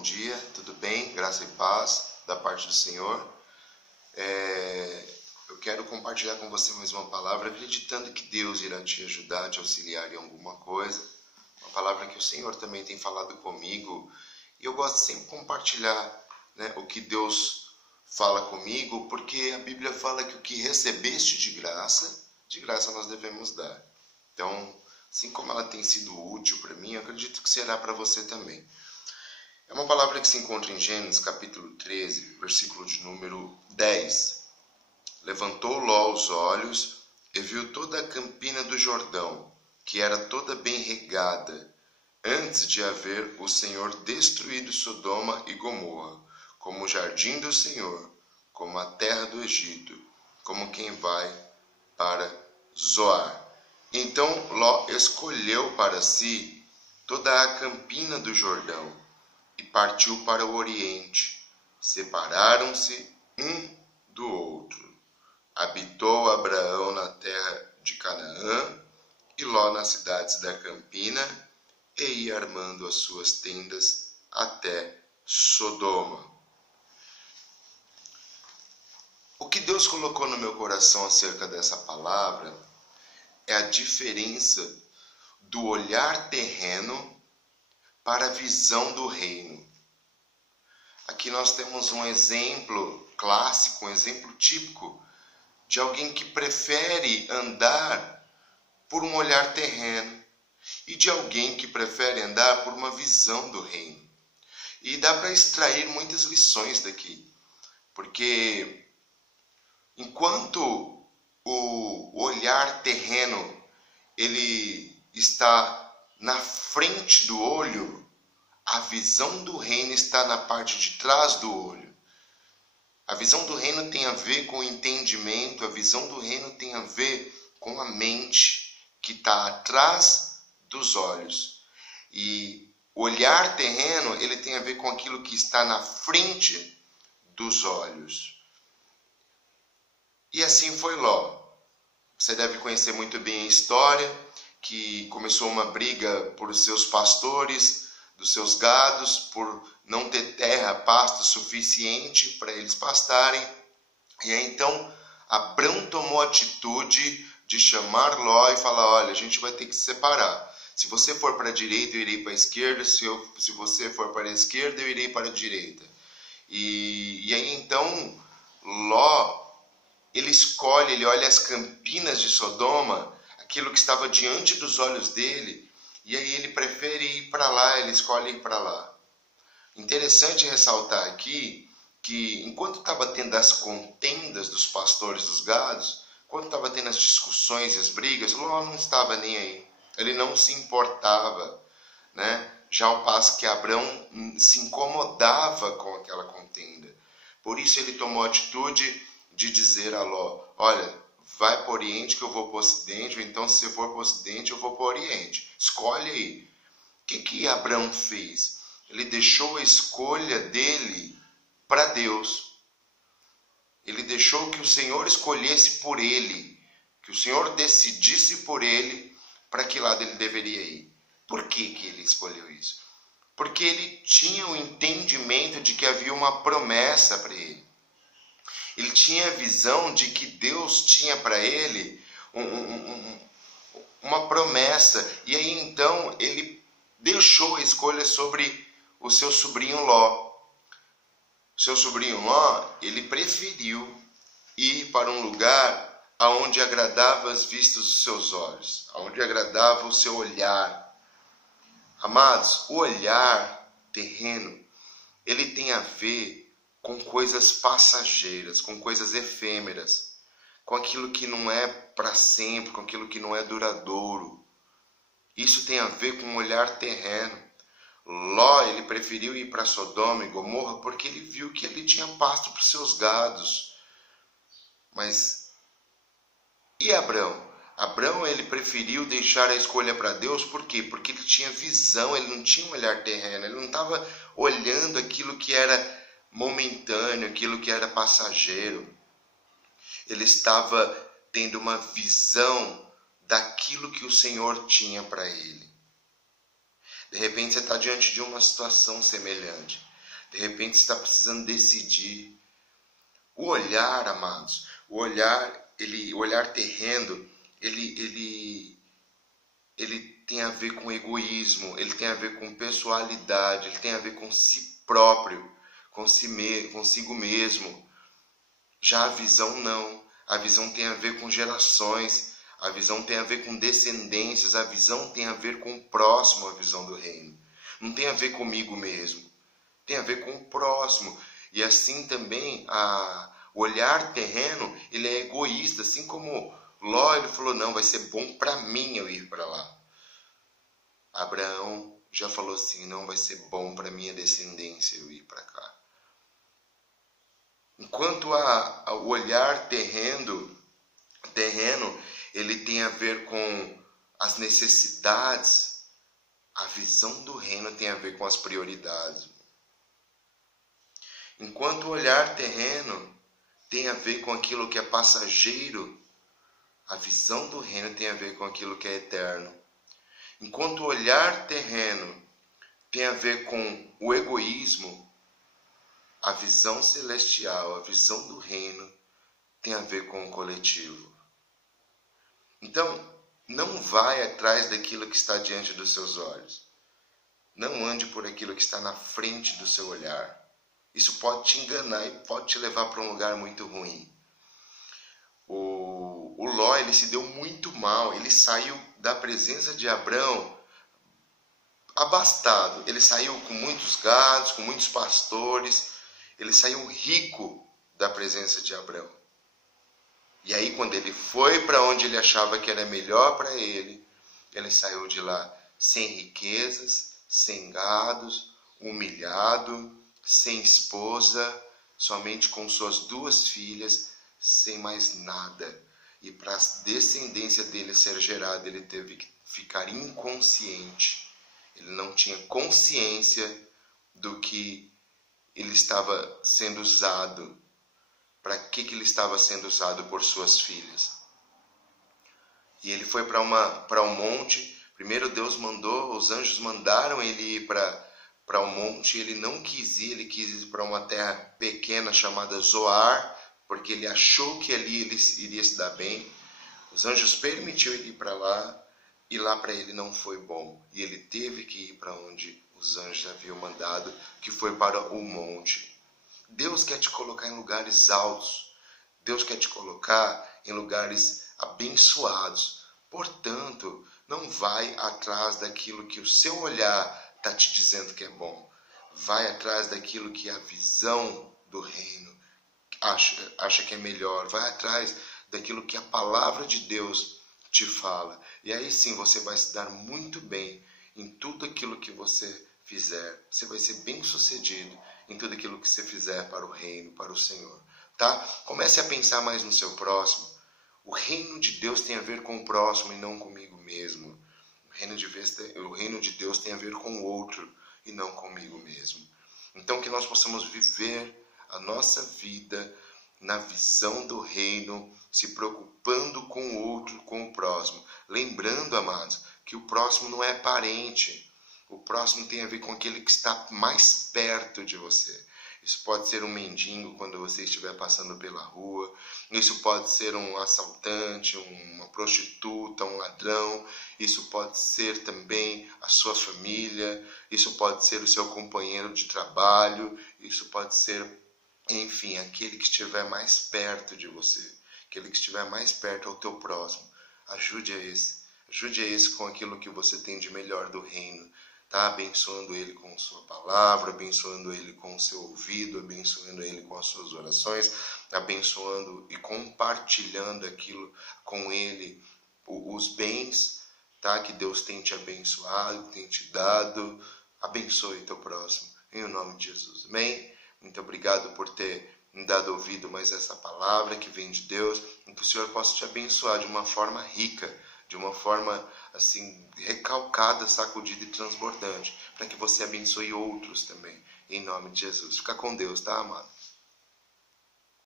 bom dia, tudo bem? Graça e paz da parte do Senhor. Eu quero compartilhar com você mais uma palavra, acreditando que Deus irá te ajudar, te auxiliar em alguma coisa. Uma palavra que o Senhor também tem falado comigo. E eu gosto sempre de compartilhar, o que Deus fala comigo, porque a Bíblia fala que o que recebeste de graça nós devemos dar. Então, assim como ela tem sido útil para mim, eu acredito que será para você também. É uma palavra que se encontra em Gênesis capítulo 13, versículo de número 10. Levantou Ló os olhos e viu toda a campina do Jordão, que era toda bem regada, antes de haver o Senhor destruído Sodoma e Gomorra, como o jardim do Senhor, como a terra do Egito, como quem vai para Zoar. Então Ló escolheu para si toda a campina do Jordão e partiu para o oriente. Separaram-se um do outro. Habitou Abraão na terra de Canaã e Ló nas cidades da campina, e ia armando as suas tendas até Sodoma. O que Deus colocou no meu coração acerca dessa palavra é a diferença do olhar terreno para a visão do reino. Aqui nós temos um exemplo clássico, um exemplo típico de alguém que prefere andar por um olhar terreno e de alguém que prefere andar por uma visão do reino. E dá para extrair muitas lições daqui, porque enquanto o olhar terreno ele está na frente do olho, a visão do reino está na parte de trás do olho. A visão do reino tem a ver com o entendimento, a visão do reino tem a ver com a mente que está atrás dos olhos. E o olhar terreno, ele tem a ver com aquilo que está na frente dos olhos. E assim foi Ló. Você deve conhecer muito bem a história, que começou uma briga por seus pastores, dos seus gados, por não ter terra, pasto suficiente para eles pastarem. E aí então Abrão tomou a atitude de chamar Ló e falar: olha, a gente vai ter que se separar. Se você for para a direita, eu irei para a esquerda. Se você for para a esquerda, eu irei para a direita. E aí então Ló, ele olha as campinas de Sodoma, aquilo que estava diante dos olhos dele, e aí ele prefere ir para lá, ele escolhe ir para lá. Interessante ressaltar aqui que enquanto estava tendo as contendas dos pastores dos gados, enquanto estava tendo as discussões e as brigas, Ló não estava nem aí. Ele não se importava, Já ao passo que Abrão se incomodava com aquela contenda. Por isso ele tomou a atitude de dizer a Ló: olha, vai para o Oriente que eu vou para o Ocidente, ou então se você for para o Ocidente eu vou para o Oriente. Escolhe aí. O que Abrão fez? Ele deixou a escolha dele para Deus. Ele deixou que o Senhor escolhesse por ele, que o Senhor decidisse por ele para que lado ele deveria ir. Por que ele escolheu isso? Porque ele tinha o entendimento de que havia uma promessa para ele. Ele tinha a visão de que Deus tinha para ele uma promessa. E aí então ele deixou a escolha sobre o seu sobrinho Ló. O seu sobrinho Ló, ele preferiu ir para um lugar onde agradava as vistas dos seus olhos, onde agradava o seu olhar. Amados, o olhar terreno, ele tem a ver com coisas passageiras, com coisas efêmeras, com aquilo que não é para sempre, com aquilo que não é duradouro. Isso tem a ver com um olhar terreno. Ló, ele preferiu ir para Sodoma e Gomorra porque ele viu que ali tinha pasto para os seus gados. Mas e Abrão? Abrão, ele preferiu deixar a escolha para Deus, por quê? Porque ele tinha visão, ele não tinha um olhar terreno, ele não estava olhando aquilo que era momentâneo, aquilo que era passageiro. Ele estava tendo uma visão daquilo que o Senhor tinha para ele. De repente você está diante de uma situação semelhante. De repente você está precisando decidir. O olhar, amados, o olhar terreno, ele tem a ver com egoísmo, ele tem a ver com pessoalidade, ele tem a ver com si próprio, consigo mesmo. Já a visão não. A visão tem a ver com gerações, a visão tem a ver com descendências, a visão tem a ver com o próximo, a visão do reino. Não tem a ver comigo mesmo, tem a ver com o próximo. E assim também o olhar terreno, ele é egoísta, assim como Ló, ele falou, não, vai ser bom para mim eu ir para lá. Abraão já falou assim, não, vai ser bom para minha descendência eu ir para cá. Enquanto o olhar terreno, ele tem a ver com as necessidades, a visão do reino tem a ver com as prioridades. Enquanto o olhar terreno tem a ver com aquilo que é passageiro, a visão do reino tem a ver com aquilo que é eterno. Enquanto o olhar terreno tem a ver com o egoísmo, a visão celestial, a visão do reino tem a ver com o coletivo. Então, não vai atrás daquilo que está diante dos seus olhos. Não ande por aquilo que está na frente do seu olhar. Isso pode te enganar e pode te levar para um lugar muito ruim. O Ló, ele se deu muito mal. Ele saiu da presença de Abrão abastado. Ele saiu com muitos gados, com muitos pastores. Ele saiu rico da presença de Abrão. E aí, quando ele foi para onde ele achava que era melhor para ele saiu de lá sem riquezas, sem gados, humilhado, sem esposa, somente com suas 2 filhas, sem mais nada. E para a descendência dele ser gerada, ele teve que ficar inconsciente. Ele não tinha consciência do que ele estava sendo usado. Para que ele estava sendo usado por suas filhas. E ele foi para um monte. Primeiro Deus mandou, os anjos mandaram ele ir para um monte. Ele não quis ir, ele quis ir para uma terra pequena chamada Zoar, porque ele achou que ali ele iria se dar bem. Os anjos permitiram ele ir para lá, e lá para ele não foi bom. E ele teve que ir para onde os anjos haviam mandado, que foi para o monte. Deus quer te colocar em lugares altos. Deus quer te colocar em lugares abençoados. Portanto, não vai atrás daquilo que o seu olhar está te dizendo que é bom. Vai atrás daquilo que a visão do reino acha que é melhor. Vai atrás daquilo que a palavra de Deus te fala. E aí sim você vai se dar muito bem em tudo aquilo que você fizer. Você vai ser bem sucedido em tudo aquilo que você fizer para o reino, para o Senhor. Tá? Comece a pensar mais no seu próximo. O reino de Deus tem a ver com o próximo e não comigo mesmo. O reino de Deus tem a ver com o outro e não comigo mesmo. Então que nós possamos viver a nossa vida na visão do reino, se preocupando com o outro, com o próximo. Lembrando, amados, que o próximo não é parente. O próximo tem a ver com aquele que está mais perto de você. Isso pode ser um mendigo quando você estiver passando pela rua. Isso pode ser um assaltante, uma prostituta, um ladrão. Isso pode ser também a sua família. Isso pode ser o seu companheiro de trabalho. Isso pode ser, enfim, aquele que estiver mais perto de você. Aquele que estiver mais perto ao teu próximo. Ajude a esse. Ajude a esse com aquilo que você tem de melhor do reino. Tá? Abençoando ele com sua palavra, abençoando ele com o seu ouvido, abençoando ele com as suas orações, abençoando e compartilhando aquilo com ele, os bens, tá? Que Deus tem te abençoado, tem te dado. Abençoe teu próximo, em nome de Jesus. Amém? Muito obrigado por ter me dado ouvido mais essa palavra que vem de Deus, e que o Senhor possa te abençoar de uma forma rica, de uma forma assim recalcada, sacudida e transbordante, para que você abençoe outros também, em nome de Jesus. Fica com Deus, tá, amado?